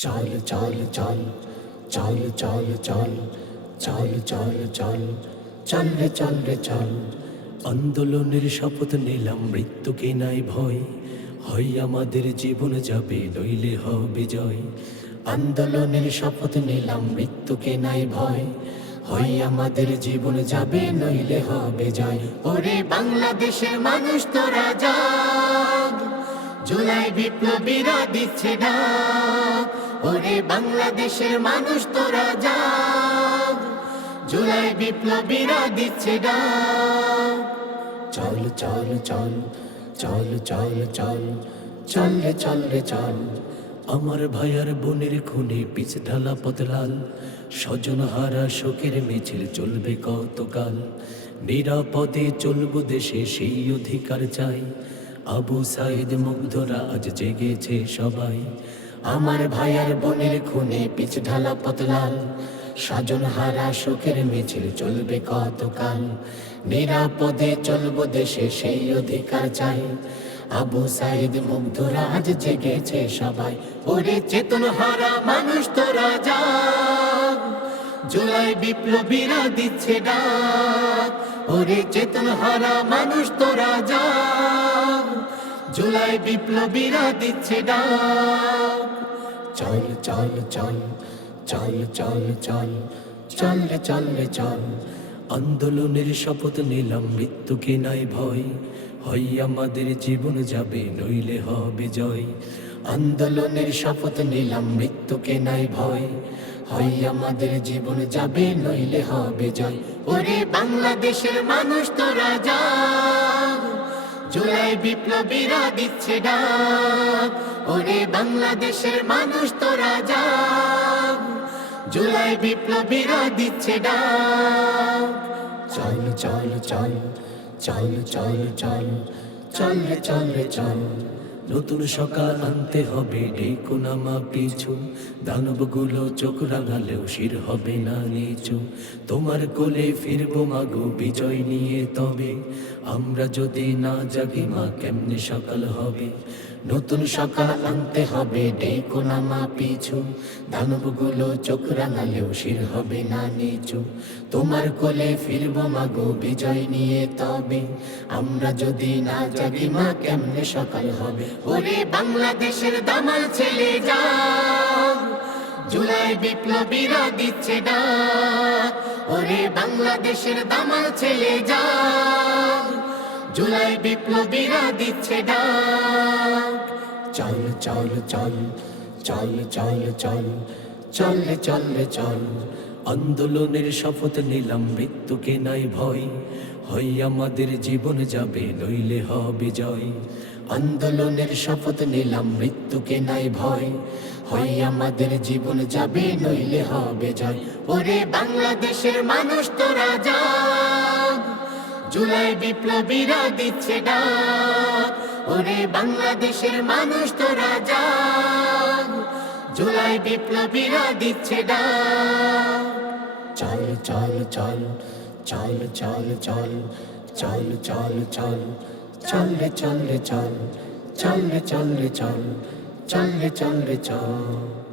চল চল চল চল চল চল চল চল চল চল চল চল। আন্দোলনের শপথ নিলাম মৃত্যুকে নাই ভয়? হয় আমাদের জীবন যাবে, নইলে হবে জয়। আন্দোলনের শপথ নিলাম মৃত্যুকে নাই ভয়? হয় আমাদের জীবন যাবে, নইলে হবে জয়। ওরে বাংলাদেশের মানুষ, তোরা জাগ। জুলাই বিপ্লবীরা দিচ্ছে ডাক। ওরে বাংলাদেশের মানুষ তোরা যাগ জুলাই বিপ্লবীরা দিচ্ছে ডাক চল চল চল চল চল চল চল রে চল রে, চল। আমার ভাইয়ার বোনের খুনে পিছ ঢালা পতলাল স্বজন হারা শোকের মিছিল চলবে কতকাল। নিরাপদে চলব দেশে সেই অধিকার চাই। আবু সাইদ মুগ্ধরা আজ জেগেছে সবাই। আমার ভাইয়ার বোনের খুনে পিছ ঢালা পতলাল। সাজন হারা শোকের মিছিল চলবে কতকাল? নিরাপদে চলব দেশে সেই অধিকার চাই। আবু সাইদ মুগ্ধরা আজ জেগেছে সবাই। ওরে চেতন হারা মানুষ তো রাজা জুলাই বিপ্লবীরা দিচ্ছে ডাক। ওরে চেতন হারা মানুষ তো যাগ জুলাই বিপ্লবীরা দিচ্ছে ডাক। চল চল চল চল চল চল চল চল চল। আন্দোলনের শপথ নিলাম মৃত্যুকে নাই ভয়? হয় আমাদের জীবন যাবে, নইলে হবে জয়। আন্দোলনের শপথ নিলাম মৃত্যুকে নাই ভয়? হয় আমাদের জীবন যাবে, নইলে হবে জয়। ওরে বাংলাদেশের মানুষ যাগ জুলাই বিপ্লবীরা দিচ্ছে ডাক। ওরে বাংলাদেশের মানুষ তোরা রাজা। জুলাই বিপ্লবীরা দিচ্ছে ডাক। চল চল চল চল চল চল চল চল চল। নতুন সকাল আনতে হবে, ডেকো নামা পিছু। দানবগুলো চোখ রাঙালেও শির হবে না নিচু। তোমার কোলে ফিরবো মাগো, বিজয় নিয়ে তবে। আমরা যদি না জাগি মা, কেমনে সকাল হবে? নতুন সকাল আনতে হবে, ডেকো নামা পিছু। দানবগুলো চোখ রাঙালেও শির হবে না নিচু। তোমার কোলে ফিরবো মাগো বিজয় নিয়ে তবে। আমরা যদি না জাগি মা, কেমনে সকাল হবে? ওরে বাংলাদেশের দামাল ছেলে যা জুলাই বিপ্লবীরা দিচ্ছে ডাক। ওরে বাংলাদেশের দামাল ছেলে যা জুলাই বিপ্লবীরা দিচ্ছে ডাক। চল চল চল চল চল চল চল চল চল। আন্দোলনের শপথ নিলাম, মৃত্যুকে নাই ভয়। হয় আমাদের জীবন যাবে, নইলে হবে জয়। আন্দোলনের শপথ নিলাম, মৃত্যুকে নাই ভয়। হয় আমাদের জীবন যাবে, নইলে হবে জয়। ওরে বাংলাদেশের মানুষ তো যাগ জুলাই বিপ্লবীরা দিচ্ছে ডাক। ওরে বাংলাদেশের মানুষ তোরা যাগ জুলাই বিপ্লবীরা দিচ্ছে ডাক। চল চল চল চল চল চল চল চল চল চল চল চল চল চল চল চল চল চল।